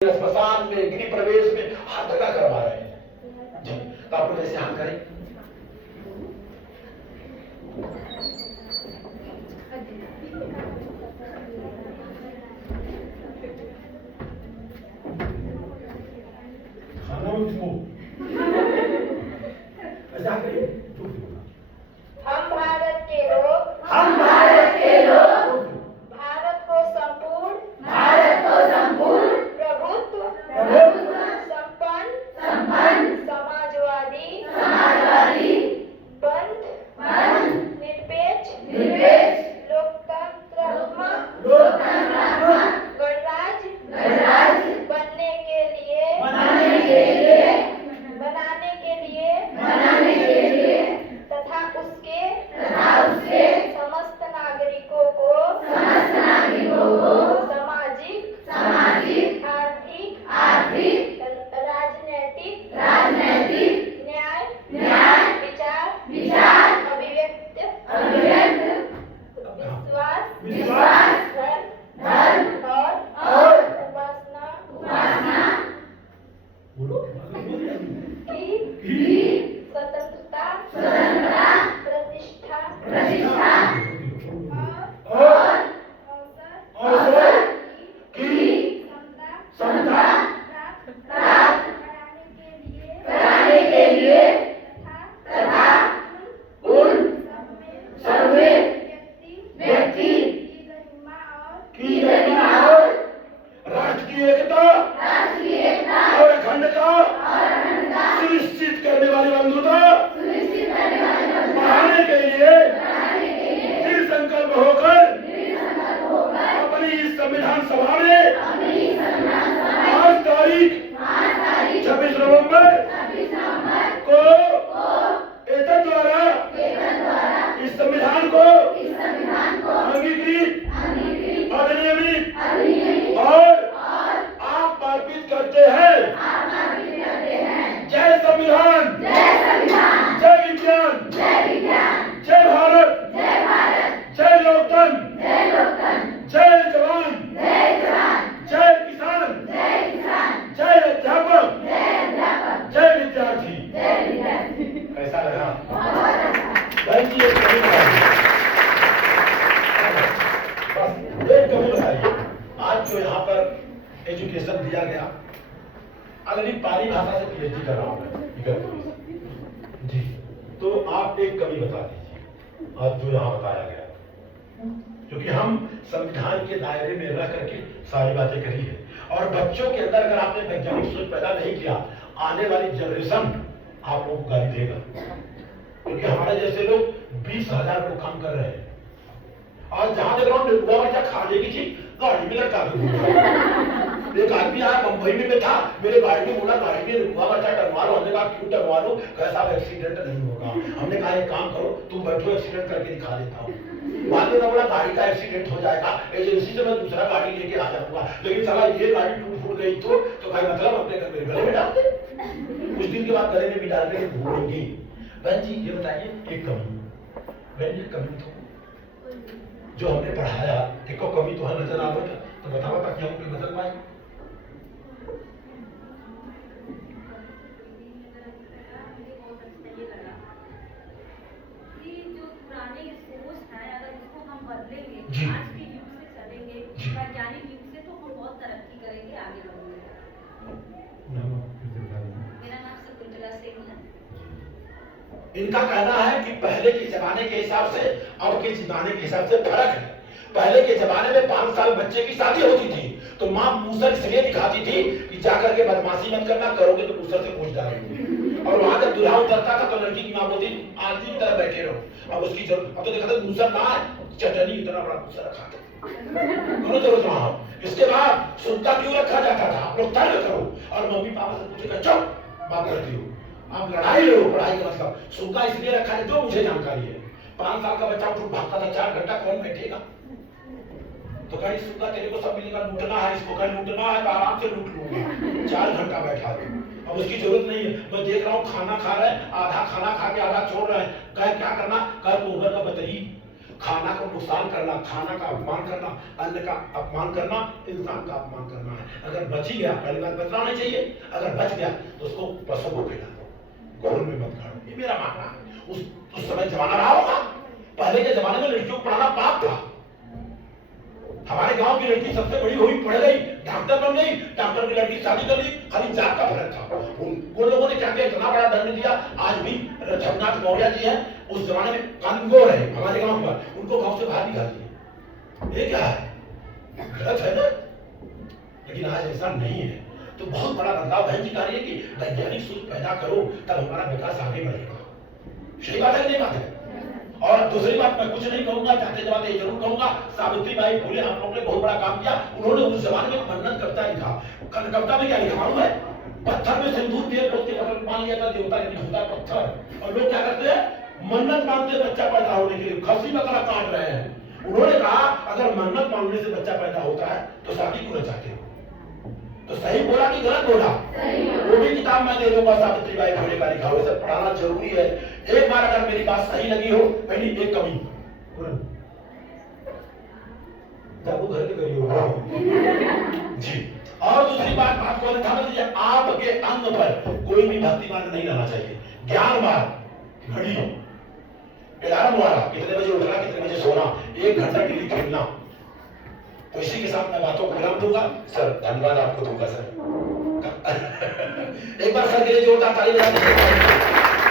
स्मशान में, गृह प्रवेश में हर जगह करवा रहे हैं जी। तो आप लोग ऐसे हाथ करें। खाना उठो ऐसे हाथ करिए। हम भारत के लोग भारत को संपूर्ण प्रभुत्व संपन्न समाजवादी बंद निरपेक्ष लोकतंत्रात्मक गणराज्य बनाने के लिए तथा उसके समस्त नागरिकों को सामाजिक आर्थिक राजनैतिक न्याय विचार अभिव्यक्त विश्वास धर्म और उपासना की स्वतंत्रता प्रतिष्ठा और अवसर की क्षमता प्राप्त कराने के लिए तथा उन सर्वे व्यक्ति की गरिमा और राष्ट्रीय एकता और अखंडता सुनिश्चित करने वाली बंधुता बढ़ाने के लिए दृढ़ संकल्प होकर अपनी इस संविधान सभा में 5 तारीख 26 नवंबर को एतद द्वारा इस संविधान को अंगीकृत अधिनियमित और आप अर्पित करते हैं। जय संविधान, जय विज्ञान, जय भारत, जय लोकतंत्र, जय जवान, जय किसान, जय अध्यापक, जय विद्यार्थी। कैसा लगा भाई जी? एक कमी बताइए, बस एक कमी बताइए। आज जो यहाँ पर एजुकेशन दिया गया, अगर पाली भाषा से पीएचडी कर रहा हूं मैं जी, तो आप एक कमी बता दीजिए आज जो यहाँ बताया गया, क्योंकि हम संविधान के दायरे में रह करके सारी बातें करी है। और बच्चों के अंदर अगर आपने वैज्ञानिक सोच पैदा नहीं किया, आने वाली जनरेशन आप लोगों को गाली देगा, क्योंकि हमारे जैसे लोग 20,000 लोग काम कर रहे हैं। आज जहां देख रहा हूँ बुआ बच्चा खाने की चीज गाड़ी में लटका के घूम रहा है। एक आदमी आया मुंबई में था, मेरे गाड़ी में बोला गाड़ी में बुआ बच्चा टंगवा लो। हमने कहा क्यों टंगवा लो? कैसा एक्सीडेंट नहीं होगा। हमने कहा एक काम करो, तुम बैठो, एक्सीडेंट करके दिखा देता हूँ। बाद में बोला गाड़ी का एक्सीडेंट हो जाएगा, एजेंसी से मैं दूसरा गाड़ी लेके आ जाऊंगा। लेकिन साला ये गाड़ी टूट फूट गई तो भाई मतलब अपने गले में डाल दे। कुछ दिन के बाद गले में भी डाल के घूमेंगे। बहन जी ये बताइए, एक कमी, बहन जी कमी तो जो हमने पढ़ाया, एक कमी तो है नजर आ रहा था, तो बताओ ताकि हम बदल पाए। जी आज के युग से चलेंगे, वैज्ञानिक युग से, तो हम बहुत तरक्की करेंगे, आगे बढ़ेंगे। मेरा नाम शकुंतला सिंह है। इनका कहना है कि पहले के जमाने के हिसाब से अब के जमाने के हिसाब से फर्क है। पहले के जमाने में 5 साल बच्चे की शादी होती थी तो माँ मूसर इसलिए दिखाती थी कि जाकर के बदमाशी मत करना, करोगे तो मूसर से पूछ डालेंगे। और वहां जब दूल्हा उतरता था तो लड़की की माँ बोलती आदमी की तरह बैठे रहो। अब उसकी जरूरत, अब तो देखा था मूसर ना है, चटनी इतना बड़ा मूसर रखा था, दोनों जरूरत वहां। इसके बाद सुनता क्यों रखा जाता था? आप लोग तर्क करो और मम्मी पापा से पूछेगा चुप बात करती हो, आप लड़ाई लो। पढ़ाई का मतलब सुनता इसलिए रखा है जो मुझे जानकारी है। 5 साल का बच्चा उठ भागता था, 4 घंटा कौन बैठेगा? तो कहीं सुनता तेरे को सब मिलेगा, लूटना है इसको, कहीं लूटना है तो आराम से लूट लूंगा। 4 घंटा बैठा दो, अब उसकी जरूरत नहीं है। मैं देख रहा हूँ खाना खा रहा है, आधा खाना खा के आधा छोड़ रहा है। कहे क्या करना? कहे गोबर का बतरी खाना को नुकसान करना, खाना का अपमान करना, अन्न का अपमान करना, इंसान का अपमान करना है। अगर बच ही गया, पहली बात बचना नहीं चाहिए, अगर बच गया तो उसको पशु को खिला दो, गौर में मत खाओ, ये मेरा मानना है। उस समय जमाना रहा होगा, पहले के जमाने में लड़कियों को पढ़ाना पाप था। हमारे गांव की लड़की सबसे बड़ी हुई, पढ़ गई, डॉक्टर बन गई, डॉक्टर की लड़की शादी कर ली, खाली जात का फर्क था। उन लोगों ने क्या किया, इतना बड़ा दंड दिया। आज भी रघुनाथ मौर्य जी हैं, उस जमाने में कानून है हमारे गांव पर, उनको गांव से बाहर निकाल दिए। ये क्या है, गलत है ना। लेकिन आज ऐसा नहीं है, तो बहुत बड़ा बदलाव है जी कार्य कि वैज्ञानिक सोच पैदा करो, तब हमारा विकास आगे बढ़ेगा। सही बात है कि नहीं बात है। और दूसरी बात, मैं कुछ नहीं कहूंगा, जाते जाते ये जरूर कहूंगा, सावित्रीबाई फुले हम लोग ने बहुत बड़ा काम किया। उन्होंने उस जमाने में मन्नत कविता लिखा। कविता में क्या लिखा मालूम है, पत्थर में सिंदूर दिए, पोत के बगल मान लिया था देवता, लेकिन होता पत्थर। और लोग क्या करते हैं, मन्नत मांगते बच्चा पैदा होने के लिए, खस्सी में तरह काट रहे हैं। उन्होंने कहा अगर मन्नत मांगने से बच्चा पैदा होता है तो शादी क्यों न चाहते हो। तो सही बोला कि गलत बोला, वो भी किताब मैं दे दूंगा, सावित्रीबाई फुले का लिखा हुआ, सब पढ़ाना जरूरी है। एक बार अगर मेरी बात सही लगी हो, पहली एक कमी जाबू घर के करिए जी। और दूसरी बात को ध्यान दीजिए, आपके अंग पर कोई भी भक्ति मार्ग नहीं रहना चाहिए। ज्ञान मार्ग, घड़ी, अलार्म वाला, कितने बजे उठना, कितने बजे सोना, 1 घंटा डेली खेलना। तो इसी के साथ मैं बातों को विराम दूंगा। सर धन्यवाद आपको दूंगा सर। एक बार सर के लिए जोरदार ताली बजा दीजिए।